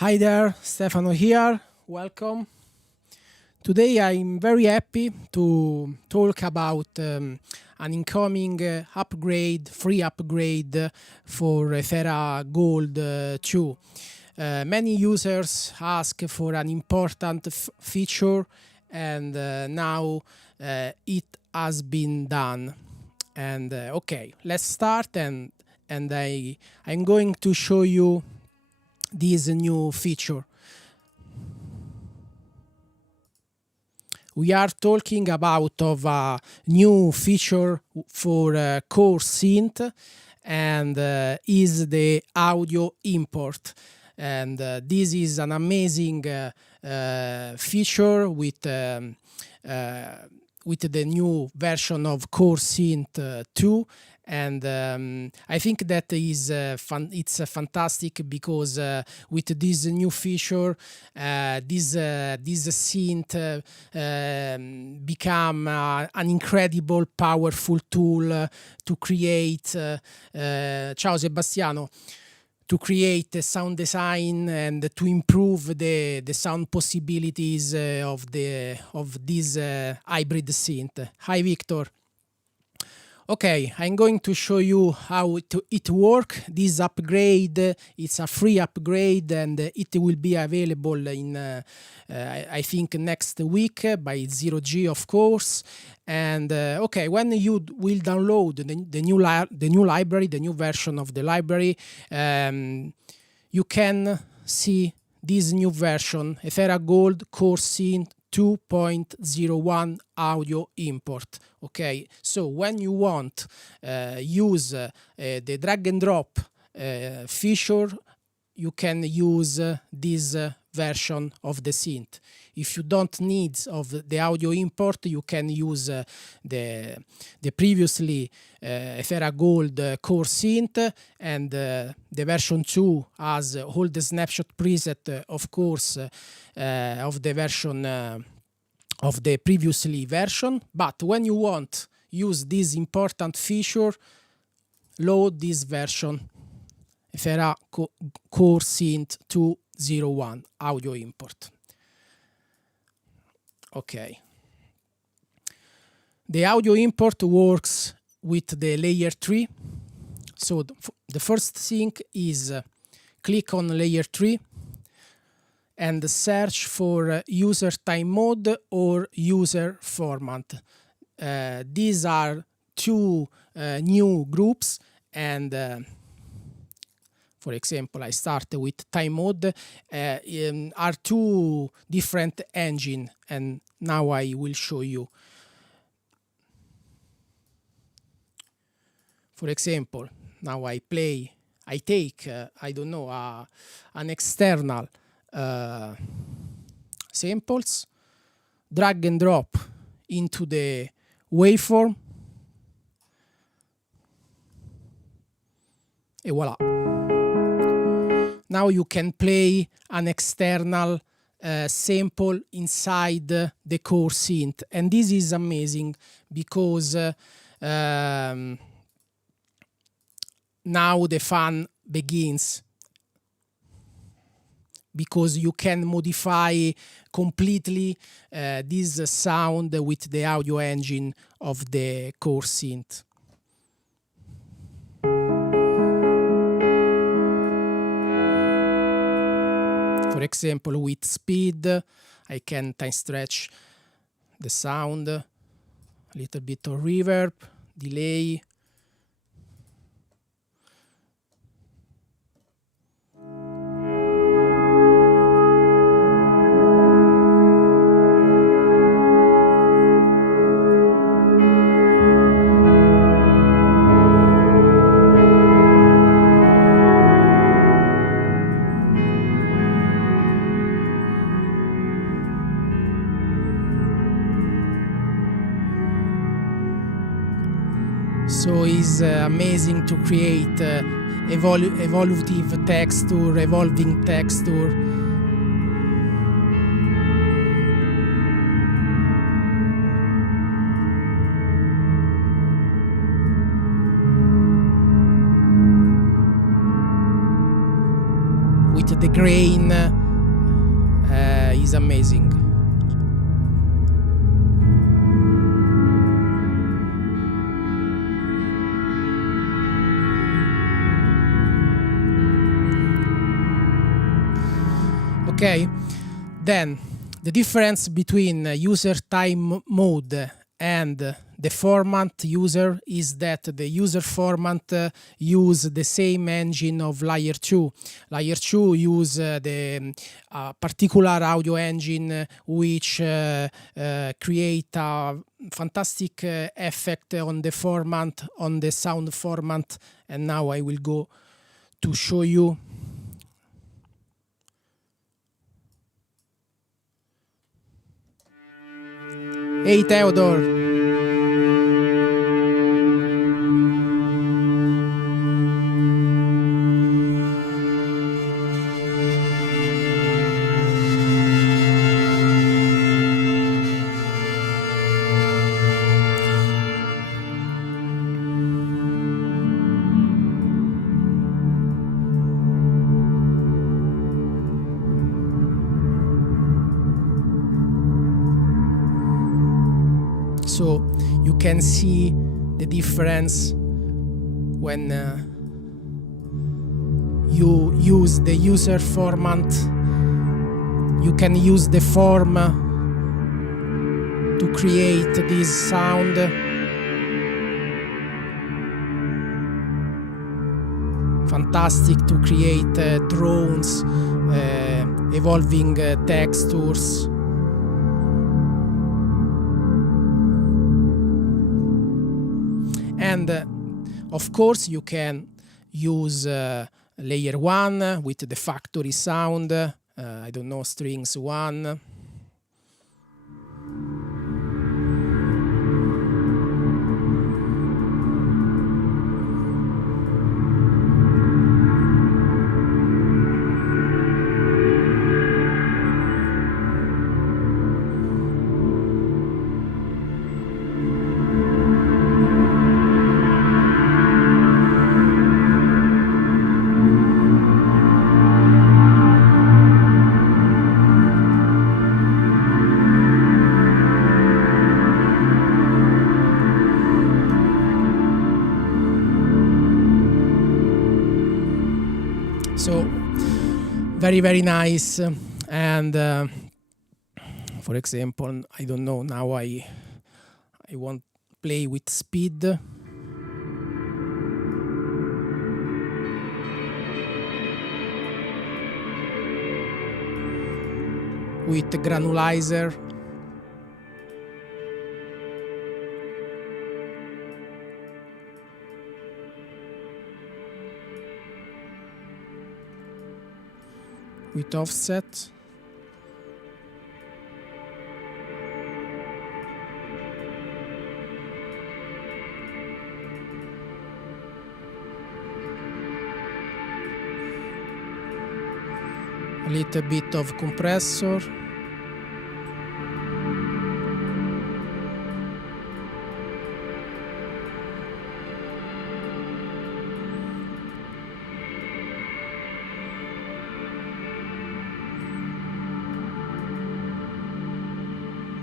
Hi there, Stefano here. Welcome. Today I'm very happy to talk about an incoming free upgrade for ETHERA Gold 2. Many users ask for an important feature, and now it has been done. And okay, let's start, and I'm going to show you this new feature. We are talking about a new feature for Core Synth, and is the audio import. And this is an amazing feature with the new version of Core Synth 2. And I think that it's fantastic because with this new feature, this synth become an incredible, powerful tool to create. Ciao Sebastiano. To create sound design and to improve the sound possibilities of this hybrid synth. Hi Victor. Okay, I'm going to show you how it works. This upgrade, it's a free upgrade, and it will be available in, I think, next week by 0G, of course. And okay, when you will download the new library, the new version of the library, you can see this new version, ETHERA Gold Core Synth 2.01 audio import. Okay, so when you want use the drag and drop feature, you can use this version of the synth. If you don't need of the audio import, you can use the previously ETHERA Gold Core Synth, and the version 2 has all the snapshot preset, of course, of the version of the previously version. But when you want use this important feature, load this version, ETHERA Core Synth 2.01 audio import. Okay. The audio import works with the layer 3. So the first thing is click on layer 3 and search for user time mode or user format. These are two new groups, and for example, I start with time mode, are two different engines, and now I will show you. For example, now I take, I don't know, an external samples, drag and drop into the waveform, and voila. Now you can play an external sample inside the core synth, and this is amazing because now the fun begins, because you can modify completely this sound with the audio engine of the core synth. For example, with speed, I can time stretch the sound, a little bit of reverb, delay. So it's amazing to create evolutive texture, evolving texture. with the grain is amazing. Okay, then the difference between user time mode and the format user is that the user format use the same engine of Layer 2. Layer 2 use the particular audio engine which create a fantastic effect on the format, on the sound format, and now I will go to show you. Hey Theodore. So you can see the difference when you use the user format. You can use the form to create this sound. Fantastic to create drones, evolving textures. And of course you can use layer 1 with the factory sound, I don't know, strings 1. So very, very nice. And for example, I don't know, now I want to play with speed. With granulizer. With offset. A little bit of compressor.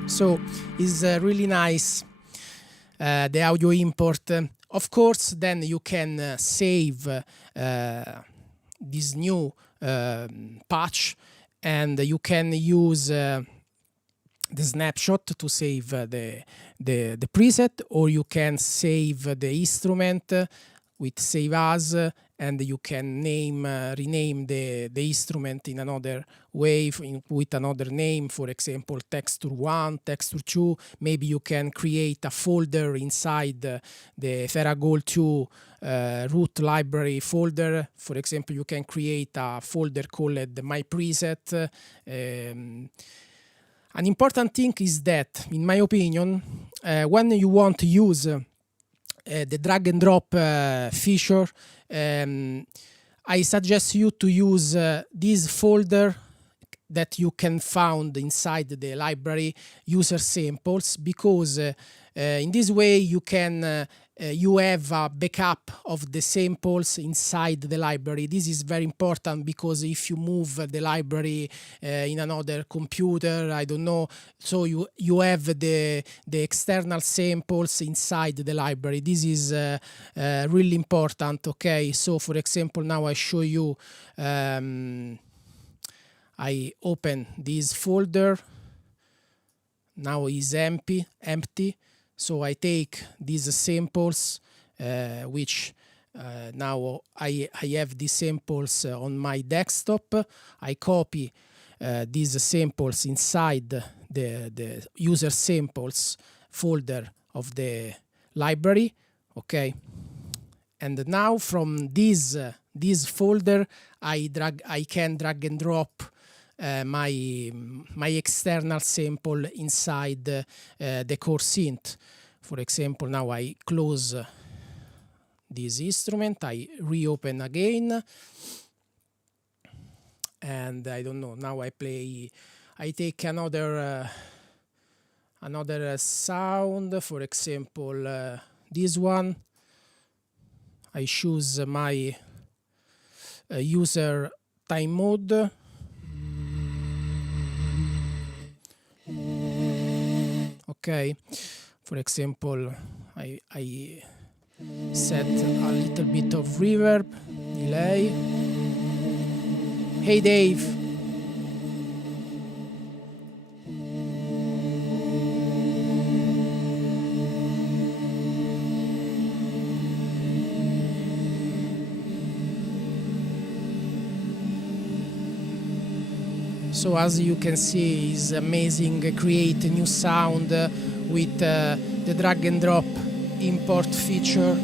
So it's really nice, the audio import. Of course, then you can save this new patch, and you can use the snapshot to save the preset, or you can save the instrument with Save As, and you can rename the instrument in another way, with another name, for example, texture 1, texture 2. Maybe you can create a folder inside the ETHERA Gold 2 root library folder. For example, you can create a folder called My Preset. An important thing is that, in my opinion, when you want to use the drag and drop feature, I suggest you to use this folder that you can find inside the library user samples, because in this way you can you have a backup of the samples inside the library. This is very important because if you move the library in another computer, I don't know, so you have the external samples inside the library. This is really important. Okay, so for example, now I show you. I open this folder. Now is empty. So I take these samples, which now I have these samples on my desktop. I copy these samples inside the user samples folder of the library. Okay, and now from this folder I can drag and drop my external sample inside the core synth. For example, now I close this instrument, I reopen again, and I don't know, now I take another sound, for example this one. I choose my user time mode. Okay, for example, I set a little bit of reverb, delay. Hey Dave. So as you can see, it's amazing. Create a new sound with the drag and drop import feature.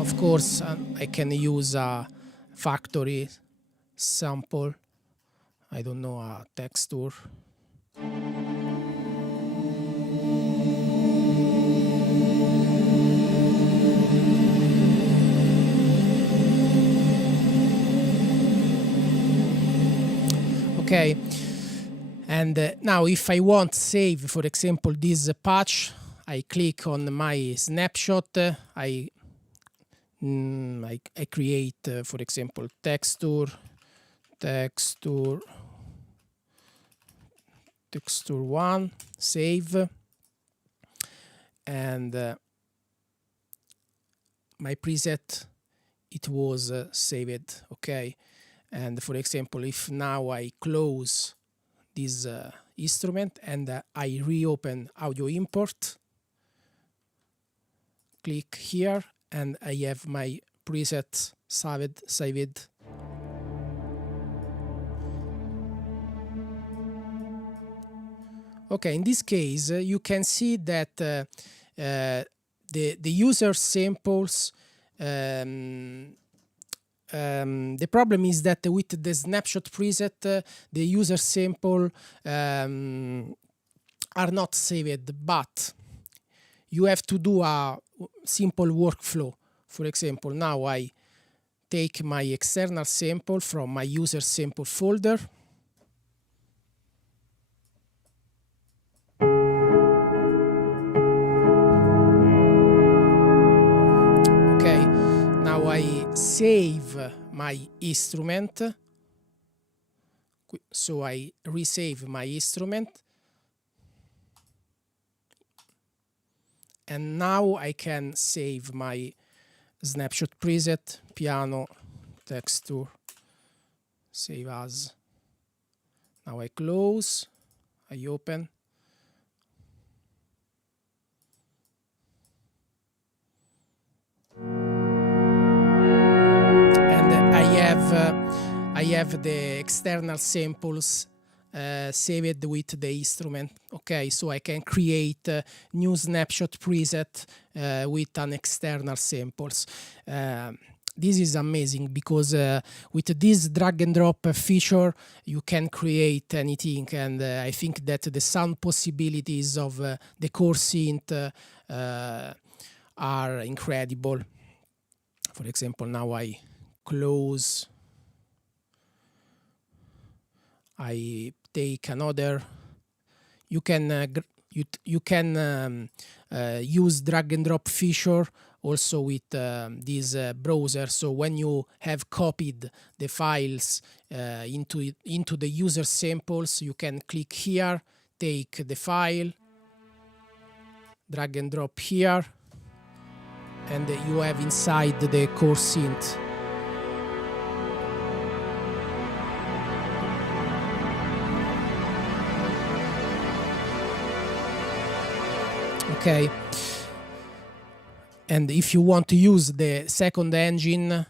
Of course, I can use a factory sample. I don't know, a texture. Okay, and now if I want save, for example, this patch, I click on my snapshot. I create, for example, texture 1, save, and my preset, it was saved. Okay. And for example, if now I close this instrument and I reopen audio import, click here, and I have my preset saved. Okay, in this case, you can see that the user samples. The problem is that with the snapshot preset, the user sample are not saved, but you have to do a simple workflow. For example, now I take my external sample from my user sample folder. Okay, now I save my instrument. So I resave my instrument. And now I can save my snapshot preset, piano, texture, save as. Now I close, I open. And I have the external samples saved with the instrument. Okay, so I can create new snapshot preset with an external samples. This is amazing because with this drag and drop feature you can create anything, and I think that the sound possibilities of the core synth are incredible. For example, now I close, I take another. You can you can use drag and drop feature also with this browser. So when you have copied the files into the user samples, you can click here, take the file, drag and drop here, and you have inside the core synth. Okay, and if you want to use the second engine,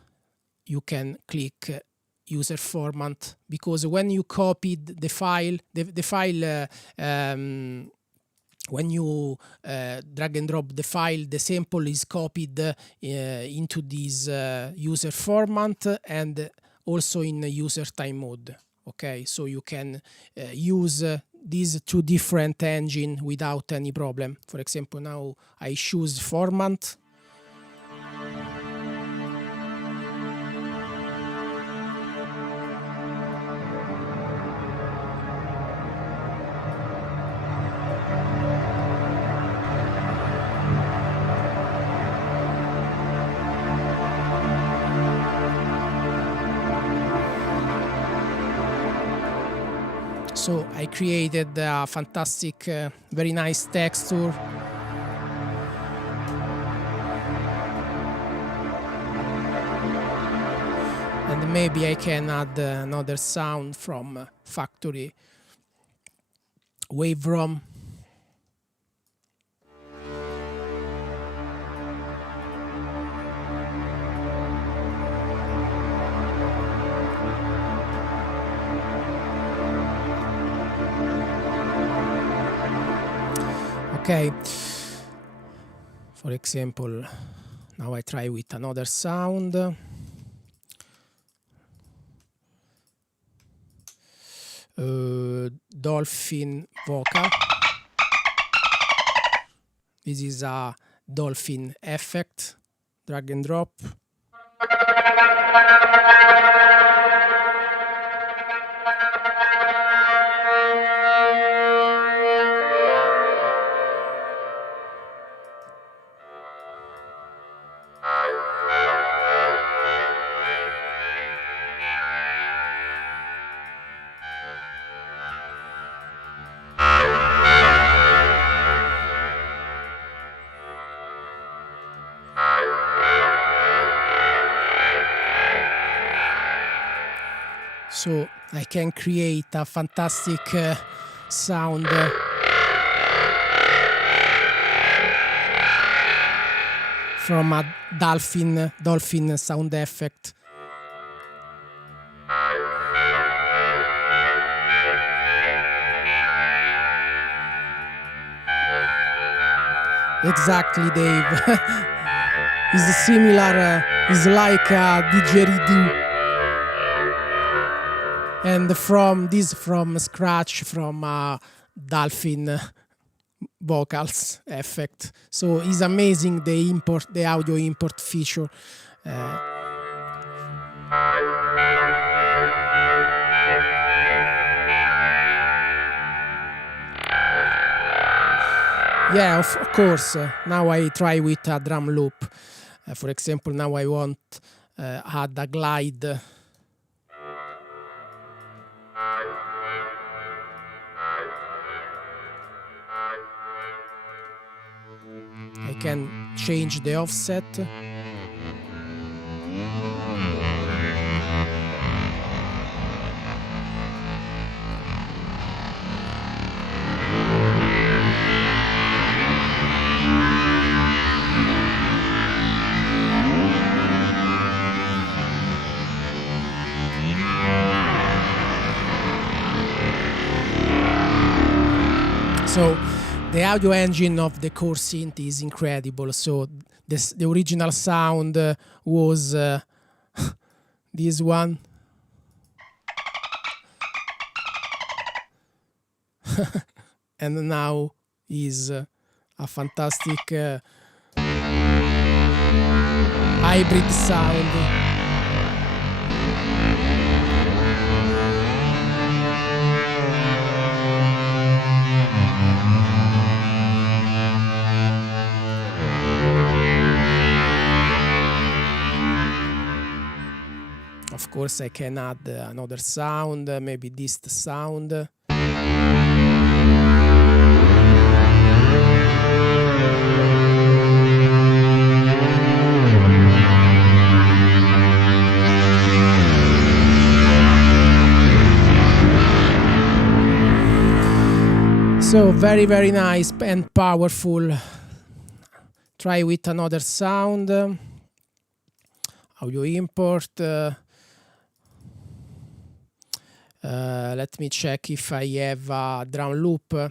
you can click user format, because when you copied the file, when you drag and drop the file, the sample is copied into this user format and also in user time mode. Okay, so you can use these two different engines without any problem. For example, now I choose format. So I created a fantastic, very nice texture. And maybe I can add another sound from factory waveform. Okay, for example, now I try with another sound. Dolphin vocal. This is a dolphin effect, drag and drop. So I can create a fantastic sound from a dolphin sound effect. Exactly, Dave. It's similar. It's like a didgeridoo. And from scratch, from dolphin vocals effect. So it's amazing the audio import feature. Yeah, of course. Now I try with a drum loop. For example, now I want add a glide. I can change the offset. So the audio engine of the core synth is incredible. So the original sound was this one. And now is a fantastic hybrid sound. Of course, I can add another sound, maybe this sound. So very, very nice and powerful. Try with another sound. Audio import. Let me check if I have a drum loop. I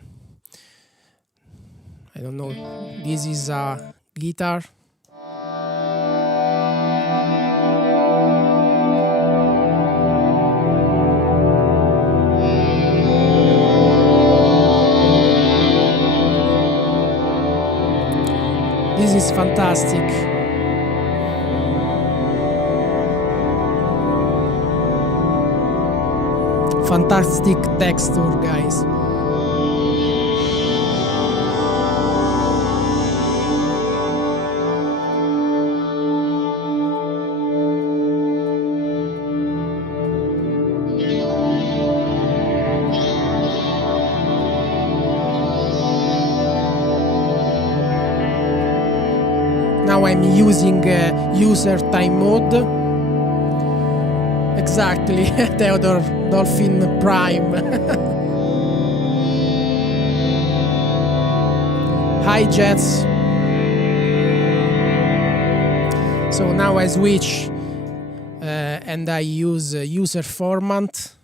don't know. This is a guitar. This is fantastic. Fantastic texture, guys. Now I'm using user time mode. Exactly, Theodore Dolphin Prime. Hi Jets. So now I switch and I use user format.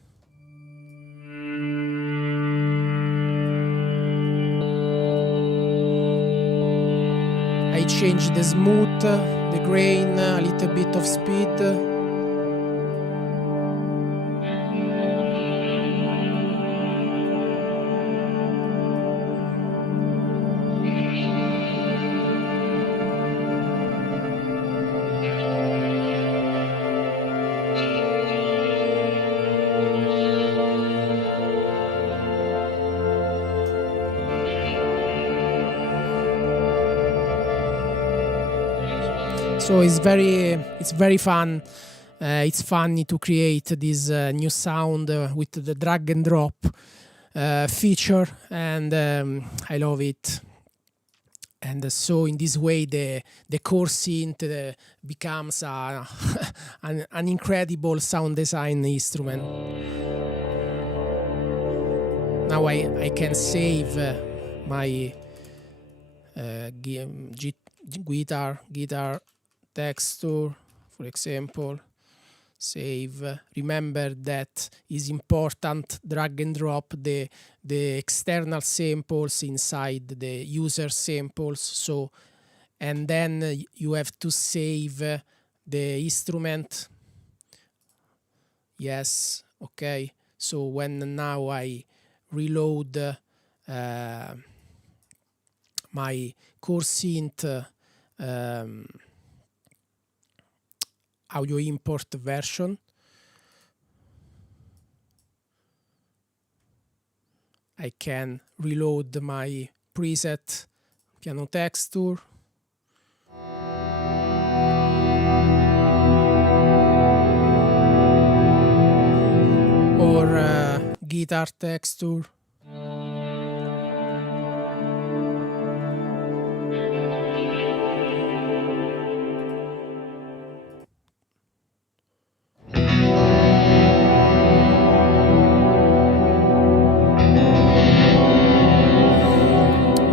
I change the smooth, the grain, a little bit of speed. So it's very fun. It's funny to create this new sound with the drag and drop feature, and I love it. And so in this way, the core synth becomes an incredible sound design instrument. Now I can save my guitar texture, for example. Save. Remember that is important. Drag and drop the external samples inside the user samples. So, and then you have to save the instrument. Yes. Okay. So when now I reload my core synth audio import version, I can reload my preset piano texture. Or guitar texture.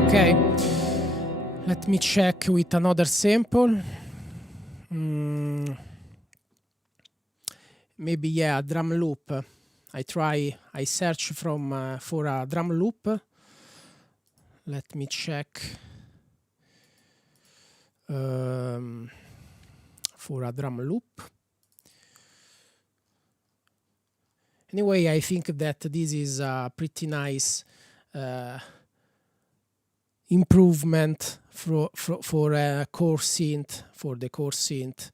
Okay, let me check with another sample. Maybe, yeah, a drum loop. I search for a drum loop. Let me check for a drum loop. Anyway, I think that this is a pretty nice improvement for a core synth, for the core synth,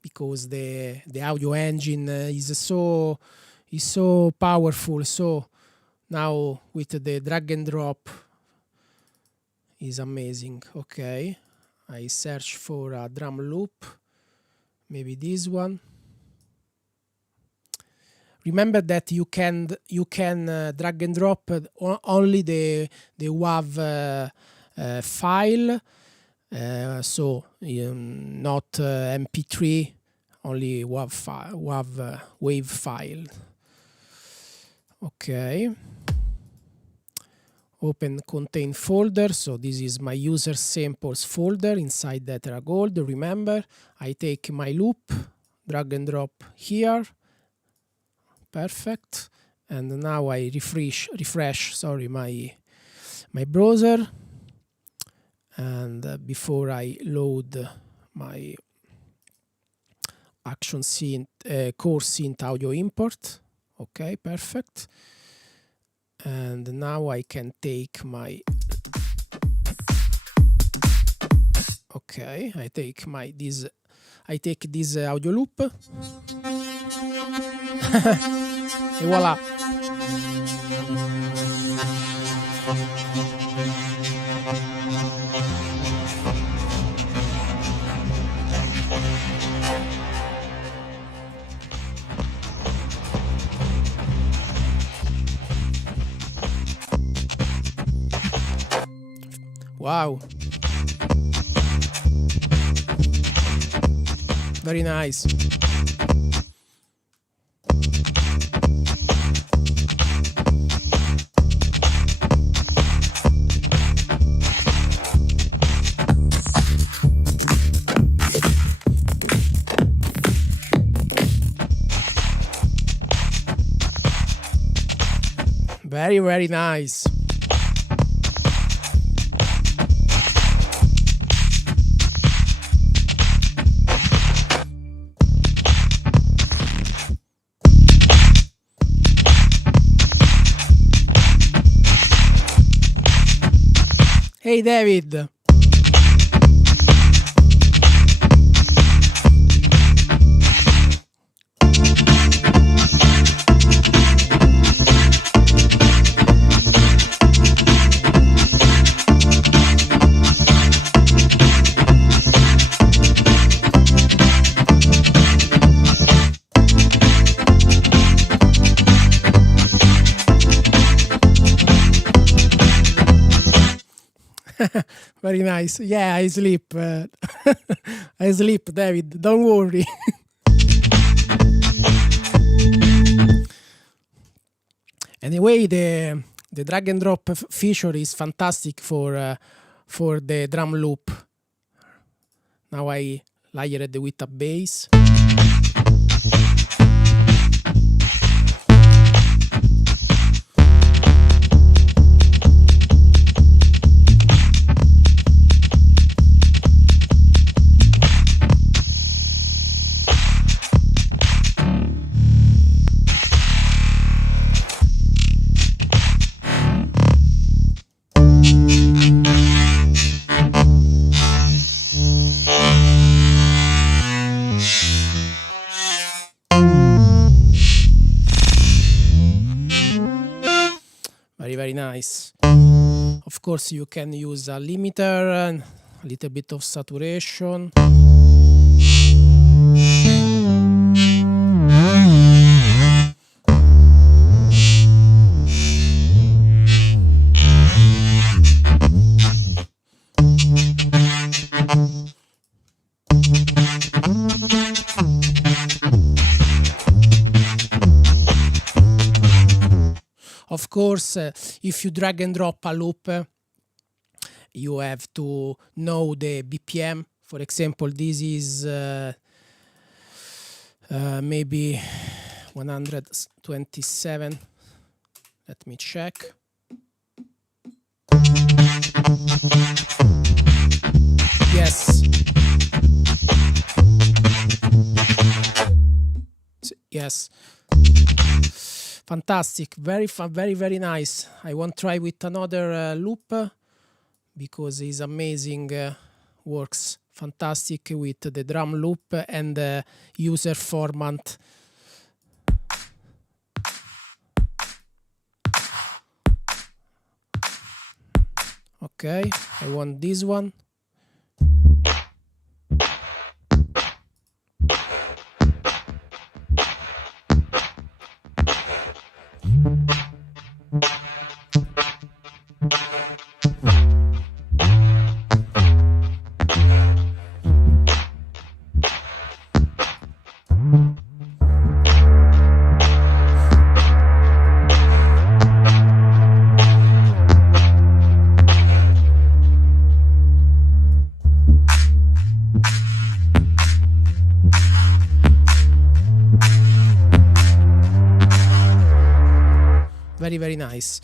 because the audio engine is so powerful. So now with the drag and drop is amazing. Okay, I search for a drum loop. maybe this one. Remember that you can drag and drop only the WAV file, so not MP3, only wave file. Okay. Open contain folder. So this is my user samples folder inside the ETHERA Gold. Remember, I take my loop, drag and drop here. Perfect. And now I refresh my browser. And before I load my action synth core synth audio import. Okay, perfect. And now I can take my I take this audio loop. Et voilà. Wow. Very nice. Very, very nice. Hey David. Very nice. Yeah, I sleep. I sleep, David. Don't worry. Anyway, the drag and drop feature is fantastic for the drum loop. Now I layered with a bass. Very nice. Of course, you can use a limiter and a little bit of saturation. Of course, if you drag and drop a loop, you have to know the BPM. For example, this is maybe 127. Let me check. Yes. Yes. Fantastic, very fun, very nice. I won't try with another loop because it's amazing. Works fantastic with the drum loop and the user format. Okay, I want this one. very, very nice.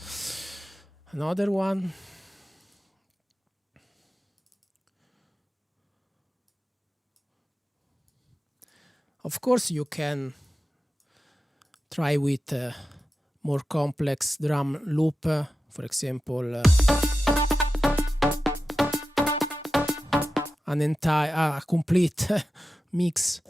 Another one. Of course, you can try with more complex drum loop, for example, an entire, complete mix.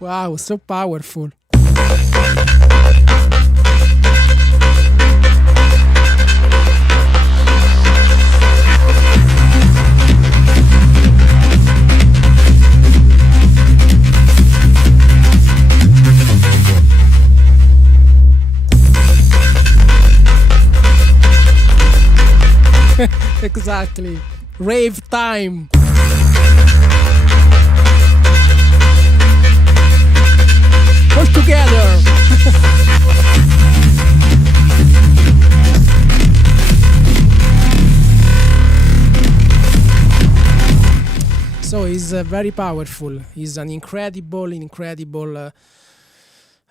Wow, so powerful. Exactly. Rave time. All together. So it's very powerful. It's an incredible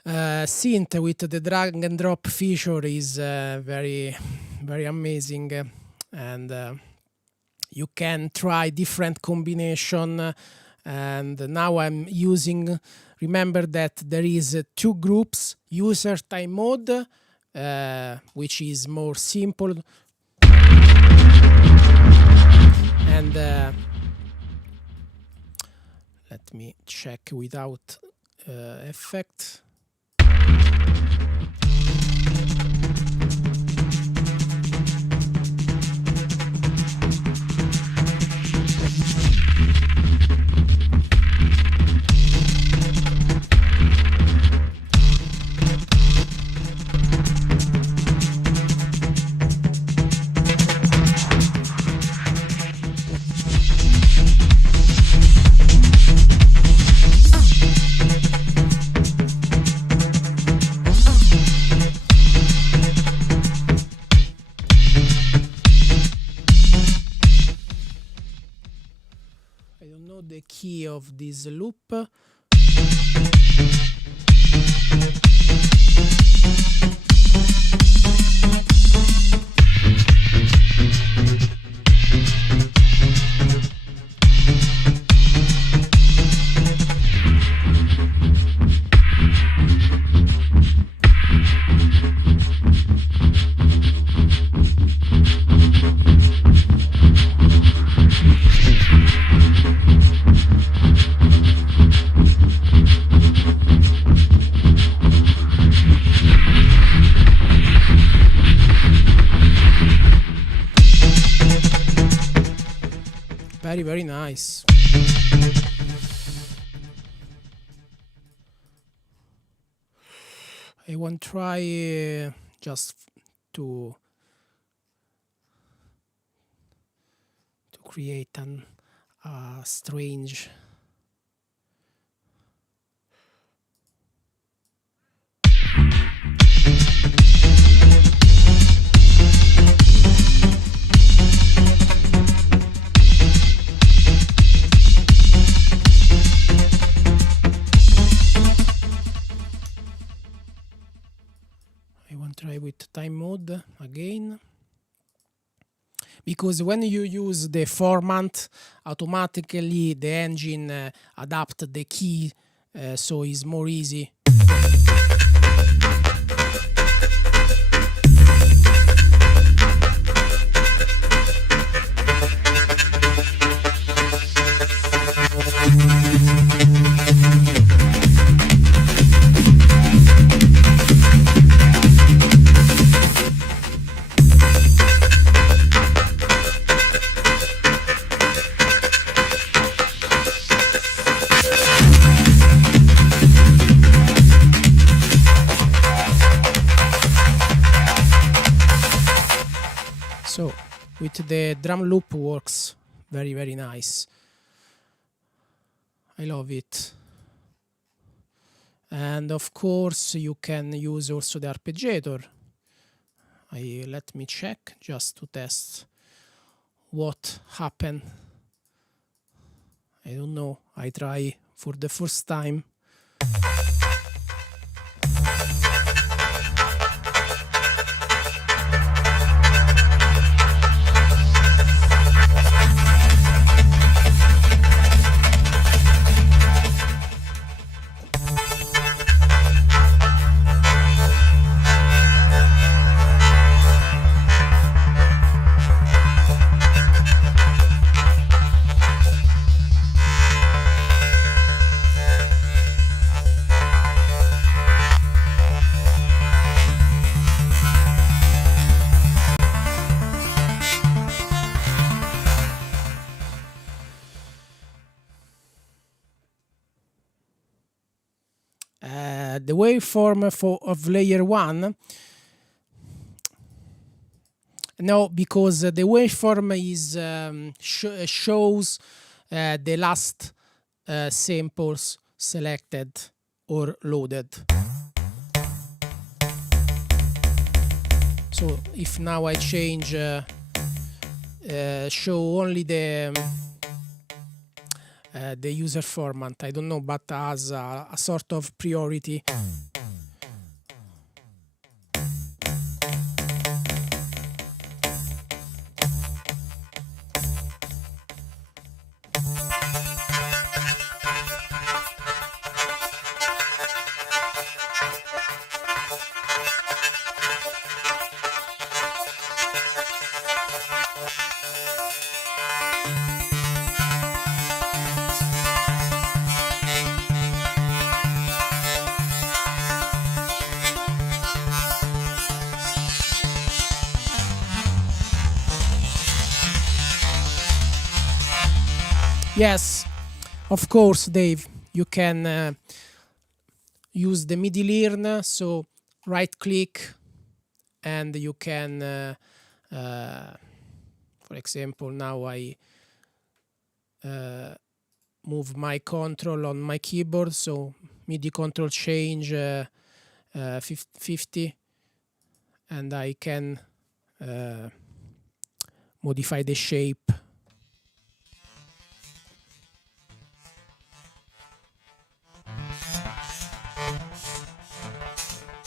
synth with the drag and drop feature. Is very, very amazing, and you can try different combination. And now I'm using. Remember that there is 2 groups: user time mode, which is more simple, and let me check without effect. The key of this loop. Very, very nice. I want to try just to create an strange try with time mode again, because when you use the format, automatically the engine adapt the key, so it's more easy. with the drum loop works very, very nice. I love it. And of course you can use also the arpeggiator. Let me check just to test what happened. I don't know. I try for the first time. The waveform of layer 1, no, because the waveform is shows the last samples selected or loaded. So if now I change show only the user format, I don't know, but as a sort of priority. Yes, of course, Dave, you can use the MIDI learn, so right click and you can, for example, now I move my control on my keyboard, so MIDI control change 50, and I can modify the shape.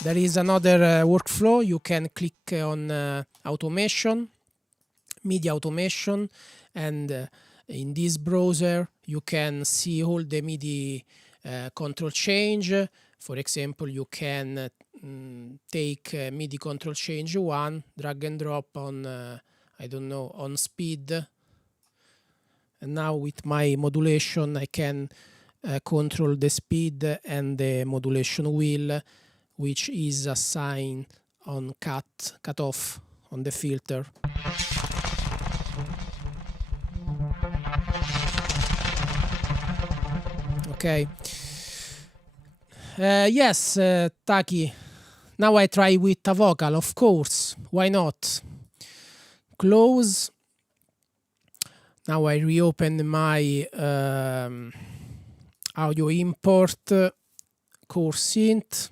There is another workflow. You can click on automation, MIDI automation, and in this browser you can see all the MIDI control change. For example, you can take MIDI control change 1, drag and drop on, I don't know, on speed. And now with my modulation I can control the speed and the modulation wheel, which is assigned on cut off on the filter. Okay. Yes, Taki. Now I try with a vocal, of course. Why not? Close. Now I reopen my audio import core synth.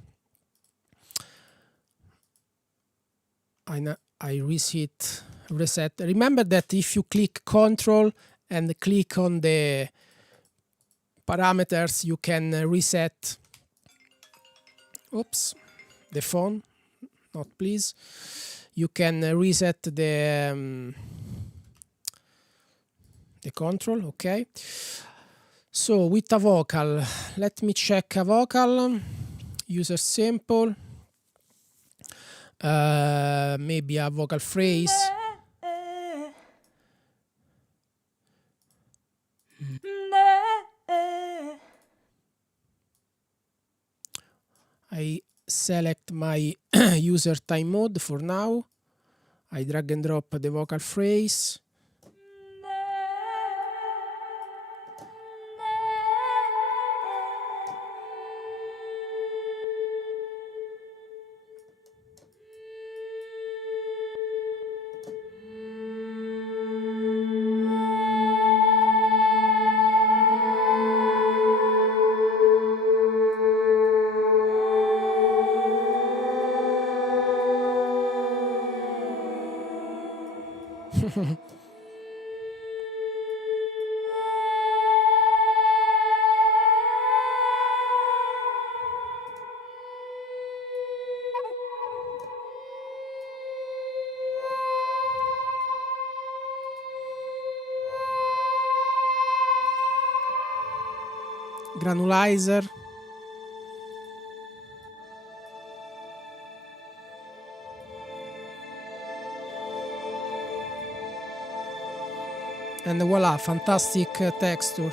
I reset. Remember that if you click Control and click on the parameters, you can reset. Oops, the phone, not please. You can reset the control, okay. So with a vocal, let me check a vocal, user sample. Maybe a vocal phrase. I select my user time mode for now. I drag and drop the vocal phrase. Granulizer. And voila, fantastic texture.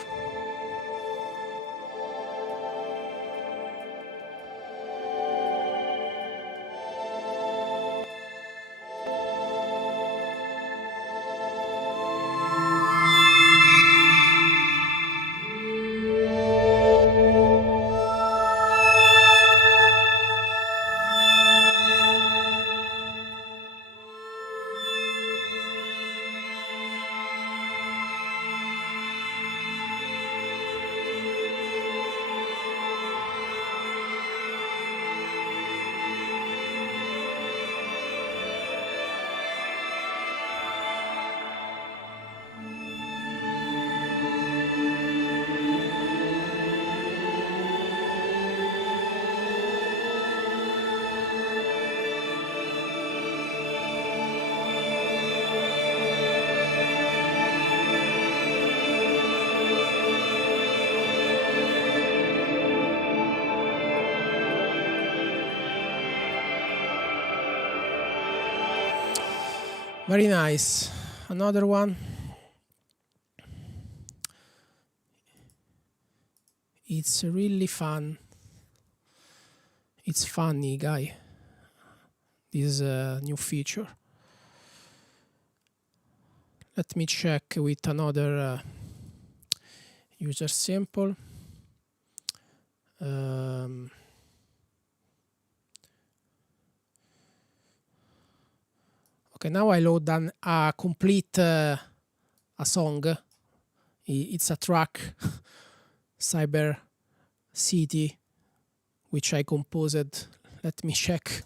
Very nice. Another one. It's really fun. It's funny, guy. This new feature. Let me check with another user sample. Okay, now I load a complete a song. It's a track, Cyber City, which I composed. Let me check.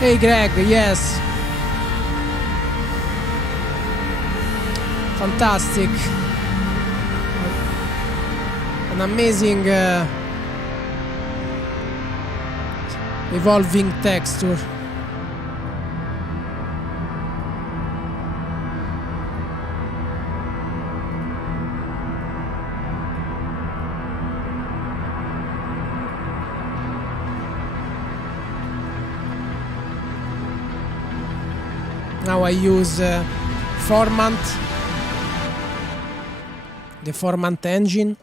Hey Greg, yes. Fantastic. An amazing evolving texture. Now I use Formant, the Formant engine.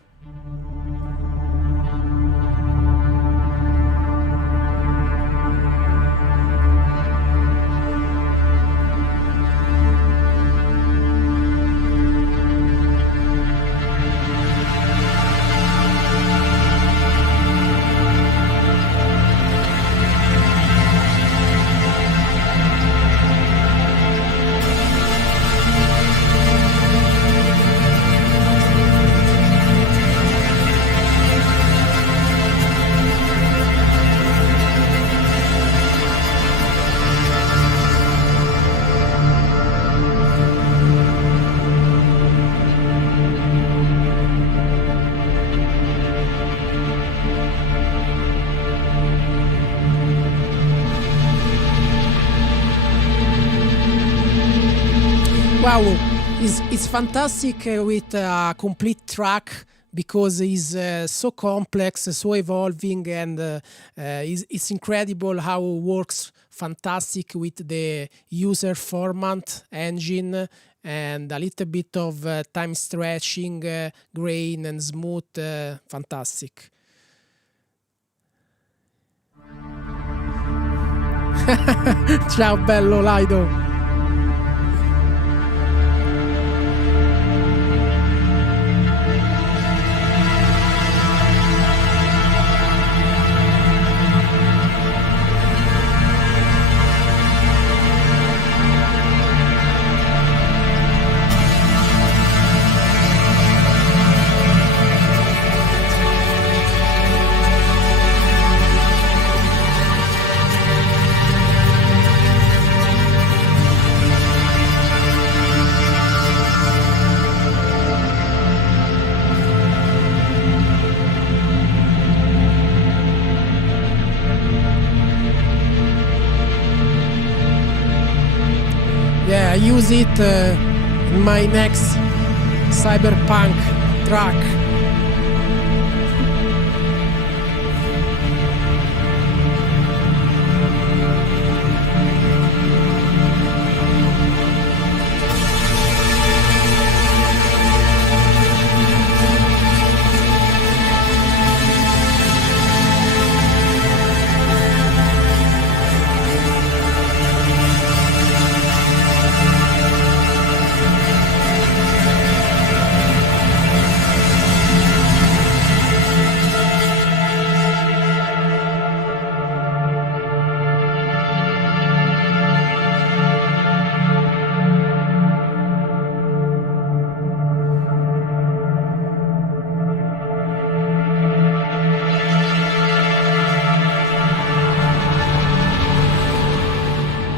Wow, It's fantastic with a complete track because it's so complex, so evolving, and it's incredible how it works fantastic with the user format engine and a little bit of time stretching, grain and smooth, fantastic. Ciao bello Laido. Yeah, I use it in my next cyberpunk track.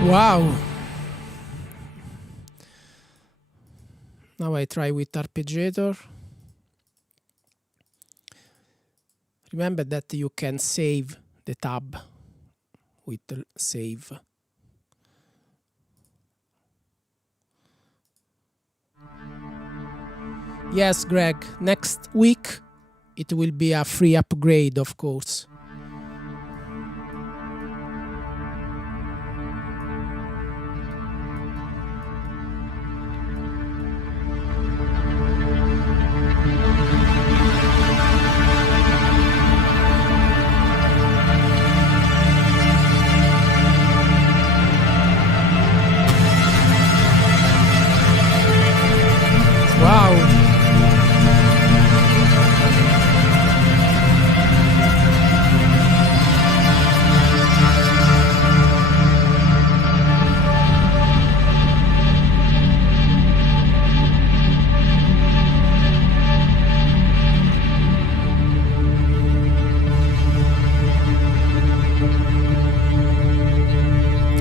Wow. Now I try with arpeggiator. Remember that you can save the tab with save. Yes, Greg, next week it will be a free upgrade, of course. Wow.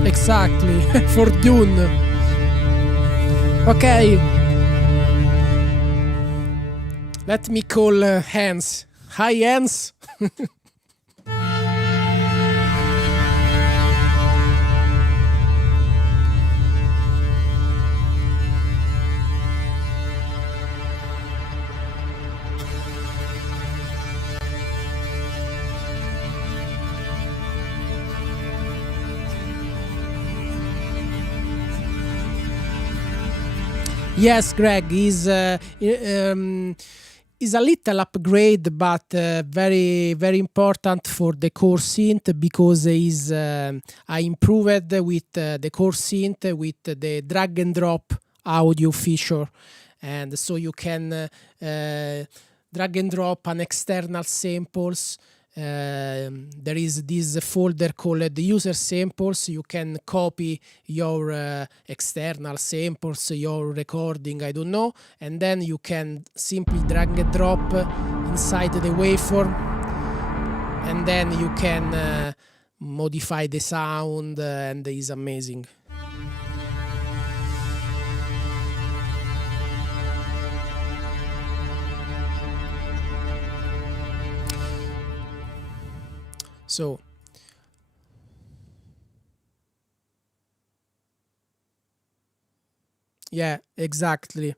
Exactly, for Dune. Okay. Let me call Hans. Hi, Hans. Yes, Greg is a little upgrade, but very very important for the core synth because I improved with the core synth with the drag and drop audio feature, and so you can drag and drop an external samples. There is this folder called user samples. You can copy your external samples, your recording, I don't know, and then you can simply drag and drop inside the waveform, and then you can modify the sound, and it's amazing. So Yeah, exactly.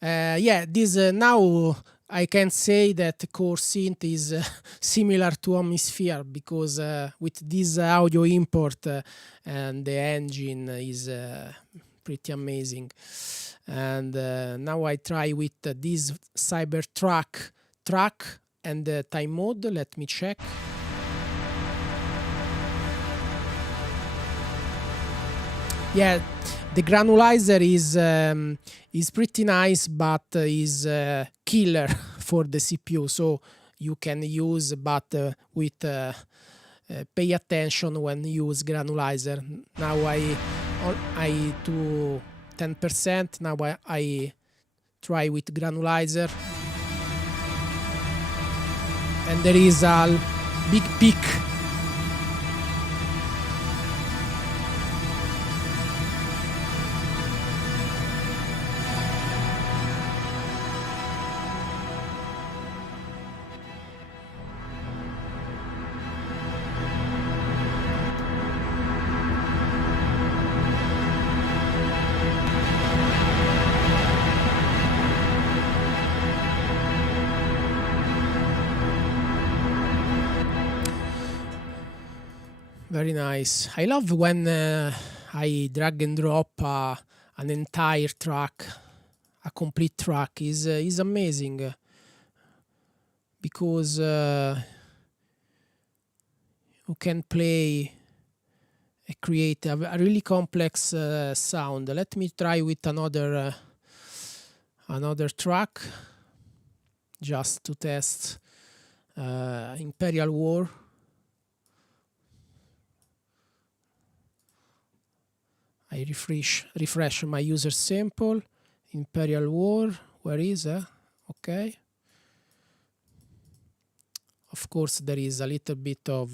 Yeah, this now I can say that core synth is similar to Hemisphere because with this audio import and the engine is pretty amazing. And now I try with this Cybertruck track and time mode. Let me check. Yeah, the granulizer is pretty nice, but is killer for the CPU. So you can use, but with pay attention when you use granulizer. Now I to 10%. Now I try with granulizer, and there is a big peak. Very nice. I love when I drag and drop an entire track, a complete track. Is amazing because you can play and create a really complex sound. Let me try with another track just to test Imperial War. I refresh my user sample. Imperial War, where is it? Okay. Of course, there is a little bit of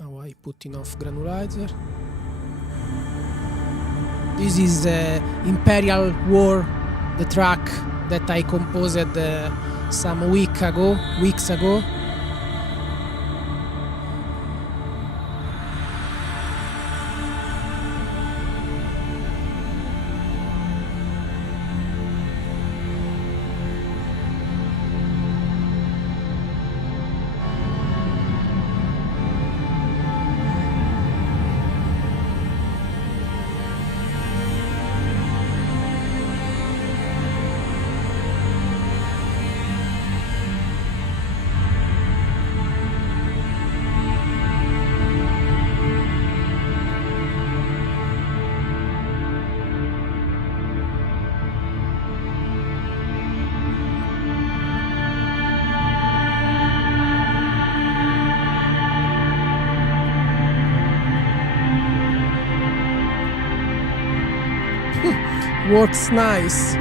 now I put enough granulizer. This is Imperial War, the track that I composed some weeks ago. Works nice.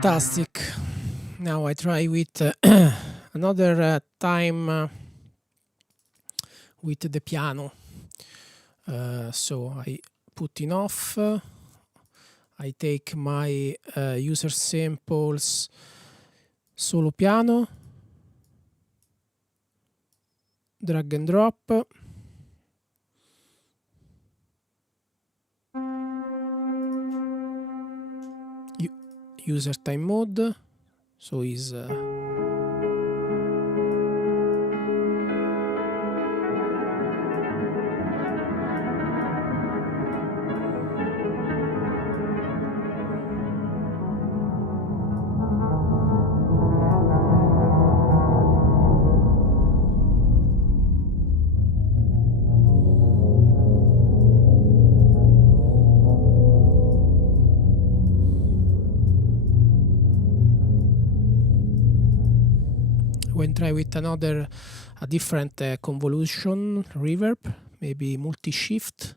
Fantastic. Now I try with another time with the piano. So I put in off. I take my user samples solo piano, drag and drop. User time mode, so is when try with a different convolution reverb, maybe multi-shift.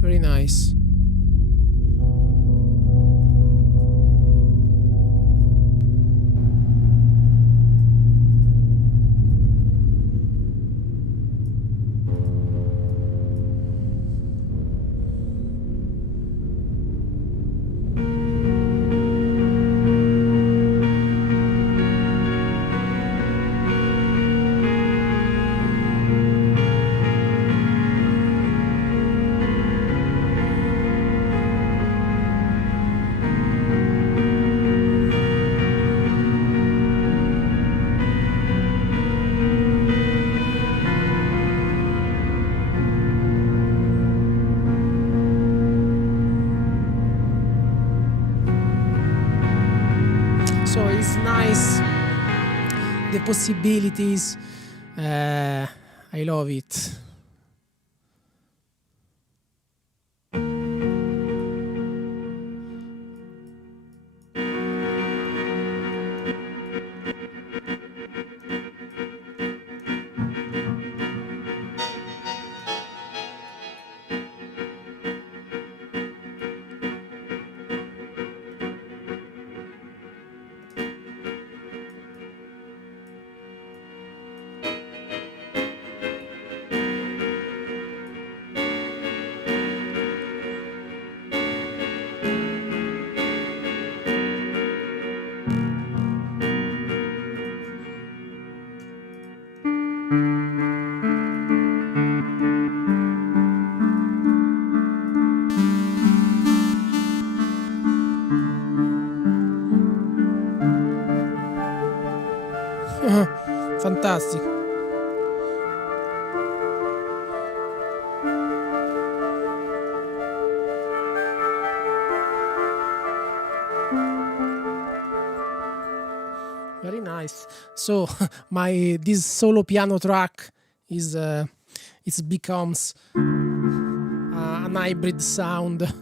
Very nice. So it's nice, the possibilities. I love it. Fantastic. Very nice. So this solo piano track is it becomes an hybrid sound.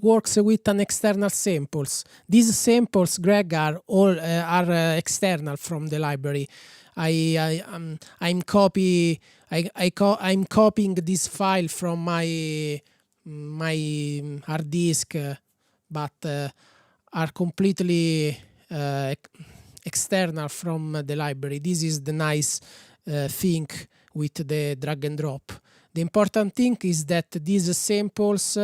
Works with an external samples. These samples, Greg, are all external from the library. I'm copying this file from my hard disk, but are completely external from the library. This is the nice thing with the drag and drop. The important thing is that these samples,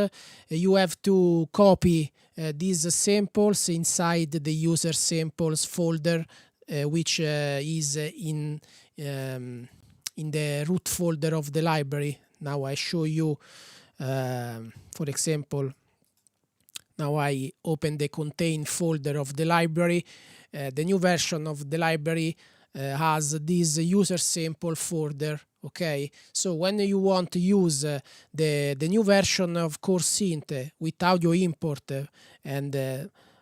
you have to copy these samples inside the user samples folder, which is in the root folder of the library. Now I show you, for example, now I open the contain folder of the library. The new version of the library has this user sample folder. Okay, so when you want to use the new version of Core Synth with audio import, and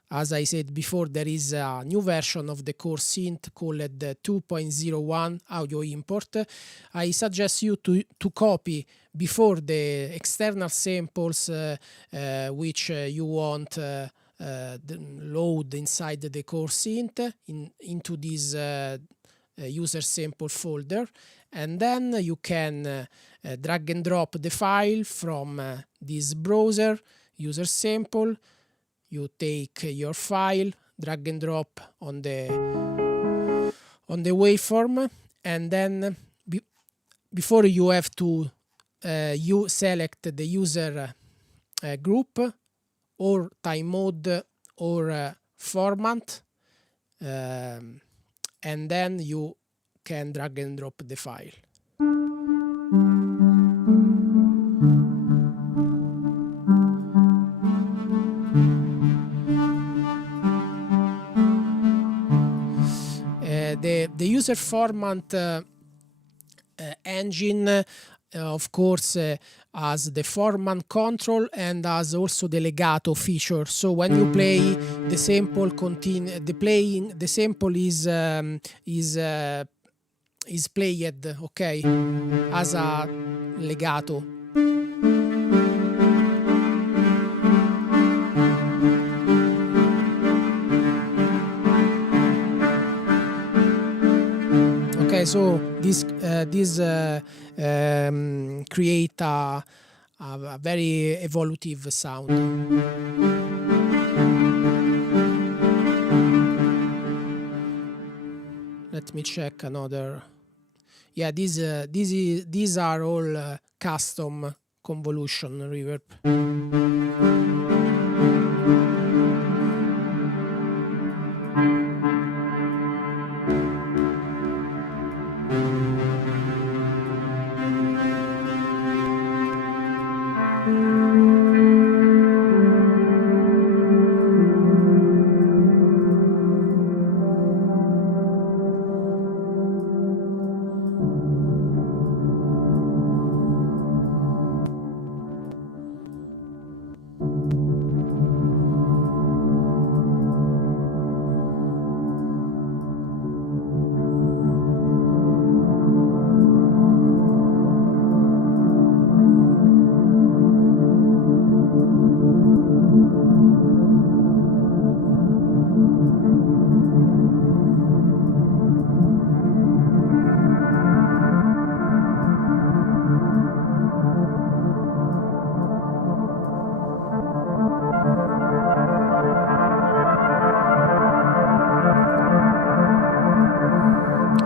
as I said before, there is a new version of the Core Synth called 2.01 audio import. I suggest you to copy before the external samples which you want load inside the Core Synth into this user sample folder, and then you can drag and drop the file from this browser user sample. You take your file, drag and drop on the waveform, and then before you have to you select the user group or time mode or format, and then you can drag and drop the file. The user format engine, of course, has the format control and has also the legato feature. So when you play the sample, the sample is played, okay, as a legato. Okay, so this create a very evolutive sound. Let me check another. Yeah, these are all custom convolution reverb.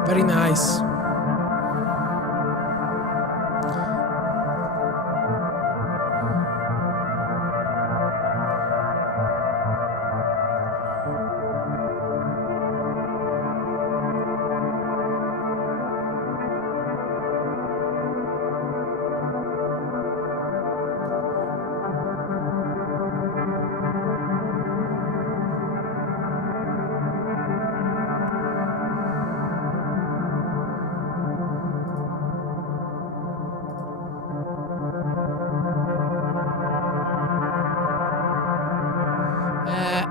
Very nice.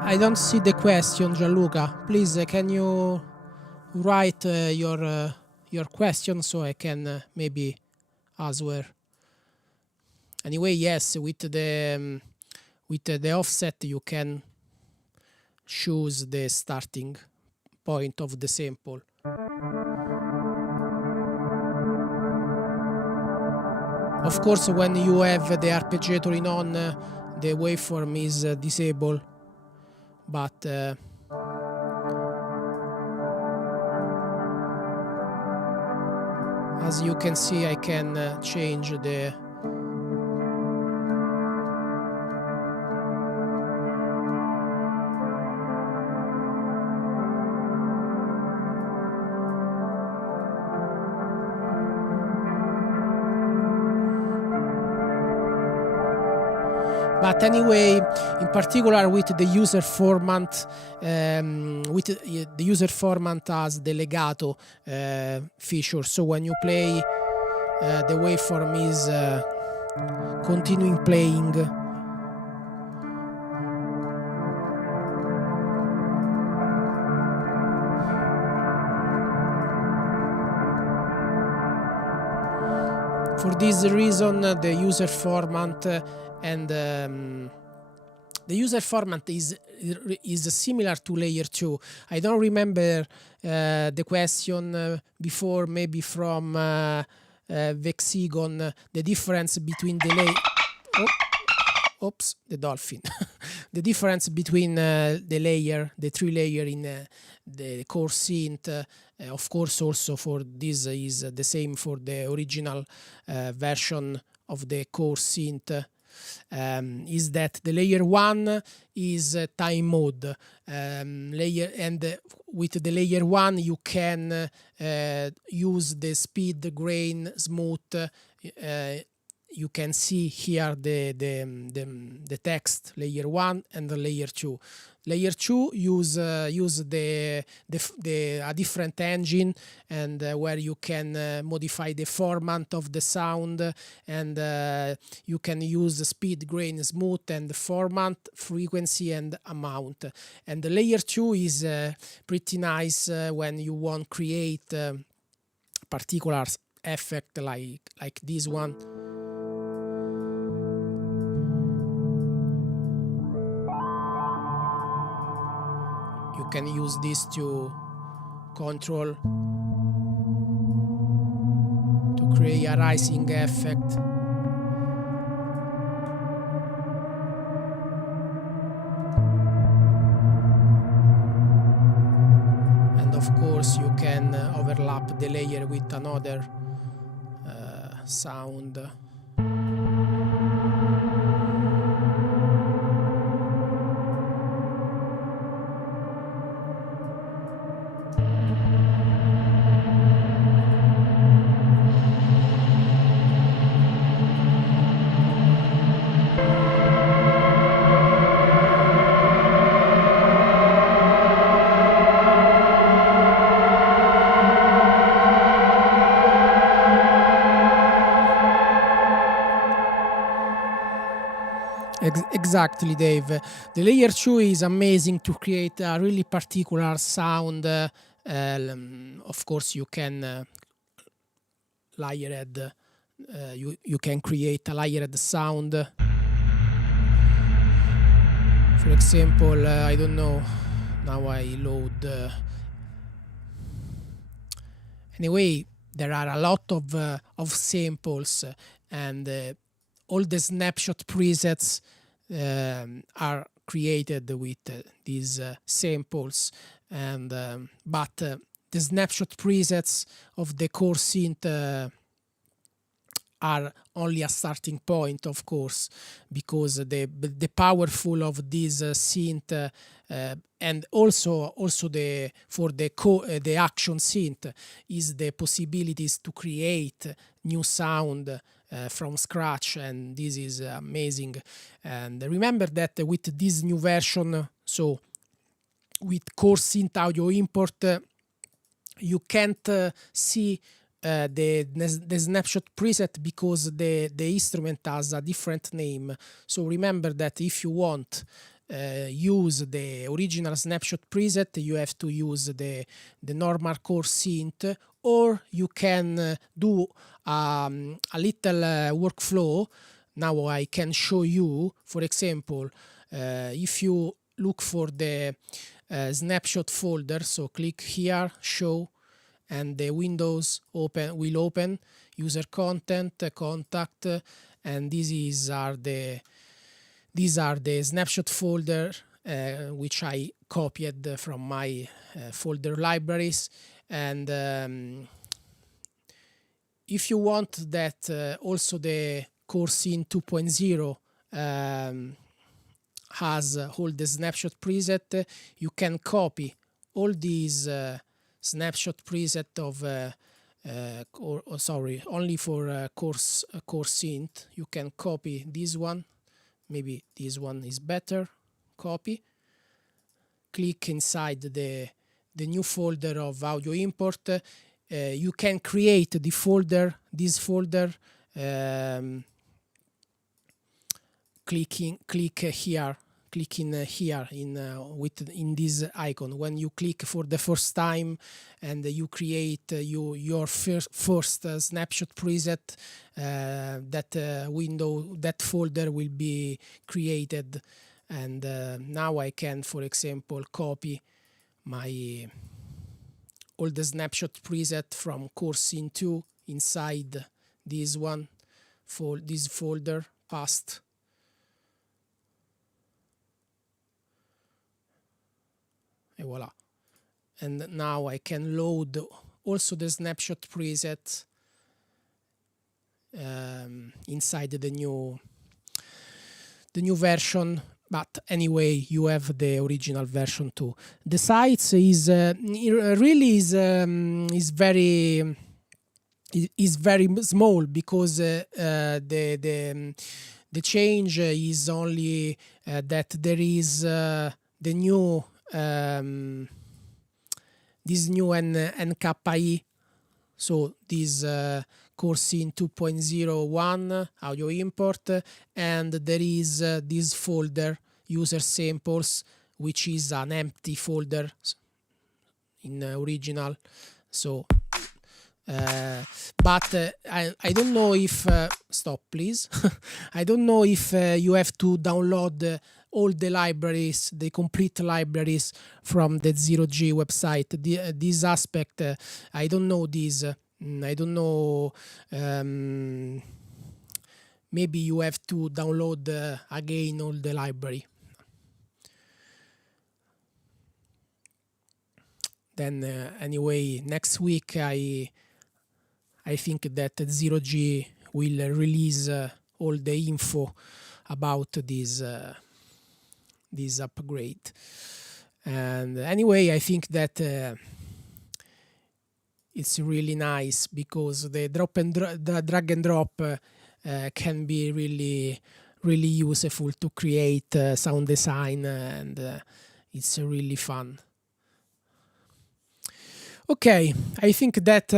I don't see the question, Gianluca. Please, can you write your question so I can maybe answer? Anyway, yes, with the offset you can choose the starting point of the sample. Of course, when you have the arpeggiatoring on, the waveform is disabled, but As you can see, I can change the but anyway, in particular with the user format, the user format has the legato feature. So when you play, the waveform is continuing playing. For this reason, the user format and the user format is similar to layer 2. I don't remember the question before, maybe from Vexigon, the difference between the layer. Oops, the dolphin. The difference between the 3 layer in the core synth, of course, also for this is the same for the original version of the core synth. Is that the layer 1 is time mode layer, and with the layer 1 you can use the speed, grain, smooth. You can see here the text layer 1 and the layer 2. Layer 2 use a different engine, and where you can modify the format of the sound, and you can use the speed, grain, smooth, and the format, frequency, and amount. And the layer 2 is pretty nice when you want to create particular effect like this one. You can use this to control, to create a rising effect. And of course you can overlap the layer with another sound. Exactly, Dave. The layer 2 is amazing to create a really particular sound. Of course, you can layered. You can create a layered sound. For example, I don't know. Now I load. Anyway, there are a lot of samples, and all the snapshot presets are created with these samples, and but the snapshot presets of the core synth are only a starting point, of course, because the powerful of this synth and also the action synth is the possibilities to create new sound from scratch, and this is amazing. And remember that with this new version, so with core synth audio import, you can't see the snapshot preset because the instrument has a different name. So remember that if you want use the original snapshot preset, you have to use the normal core synth, or you can do a little workflow. Now I can show you. For example, if you look for the snapshot folder, so click here, show, and the windows will open, user content, contact, and these are the snapshot folder which I copied from my folder libraries. And if you want that also the Core Scene 2.0 has all the snapshot preset, you can copy all these snapshot preset of sorry, only for Core Scene. You can copy this one. Maybe this one is better. Copy. Click inside the new folder of audio import. You can create the folder, this folder, click here, clicking here in this icon. When you click for the first time and you create your first snapshot preset, that window, that folder will be created. And now I can, for example, copy my all the snapshot preset from Core Scene 2 inside this one, for this folder, past. And voila. And now I can load also the snapshot preset inside the new version. But anyway, you have the original version too. The size is really is very small, because the change is only that there is the new this new NKI. So this Core Scene 2.01 audio import, and there is this folder, user samples, which is an empty folder in original. So but I don't know if stop please. I don't know if you have to download all the libraries, the complete libraries from the Zero-G website. This aspect, I don't know this. I don't know. Maybe you have to download again all the library. Then anyway, next week I think that Zero-G will release all the info about this this upgrade. And anyway, I think that it's really nice, because the the drag and drop can be really useful to create sound design, and it's really fun. Okay, I think that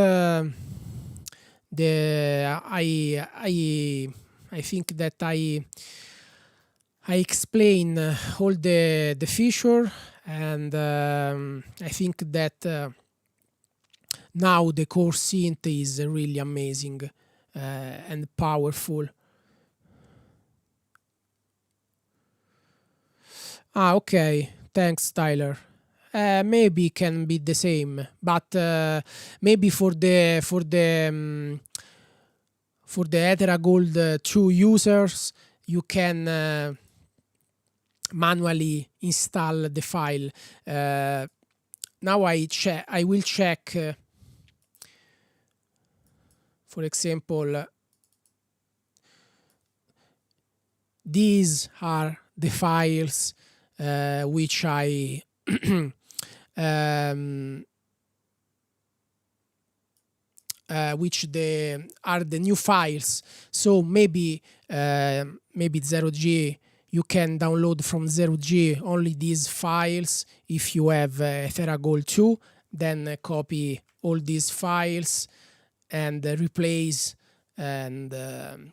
I think that I explain all the feature, and I think that now the core synth is really amazing and powerful. Okay, thanks, Tyler. Maybe can be the same, but maybe for the ETHERA Gold 2 users, you can manually install the file. Now I will check. For example, these are the files which I which are the new files. So maybe Zero-G, you can download from Zero-G only these files. If you have ETHERA Gold 2, then copy all these files and replace and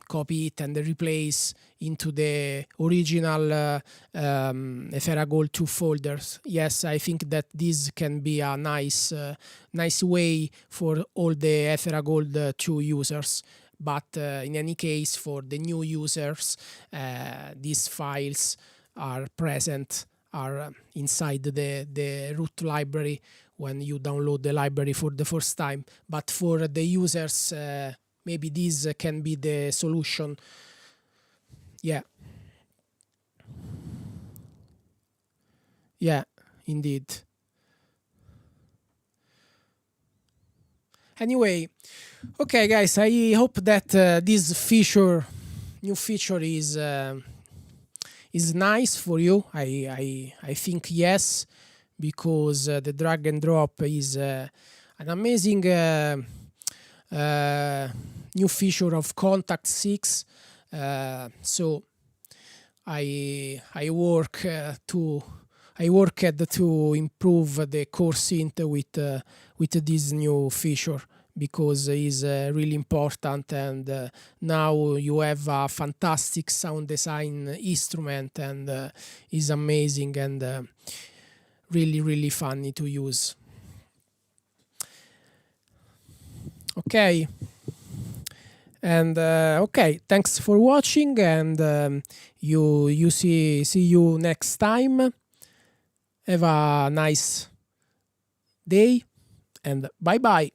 copy it and replace into the original ETHERA Gold 2 folders. Yes, I think that this can be a nice way for all the ETHERA Gold 2 users. But in any case, for the new users, these files are present, are inside the root library when you download the library for the first time. But for the users, maybe this can be the solution. Yeah. Yeah, indeed. Anyway, okay, guys, I hope that this new feature is nice for you. I think yes, because the drag and drop is an amazing new feature of Contact 6. So I worked to improve the core synth with this new feature, because it's really important, and now you have a fantastic sound design instrument, and is amazing, and really funny to use. Okay. And okay, thanks for watching, and you see you next time. Have a nice day, and bye bye.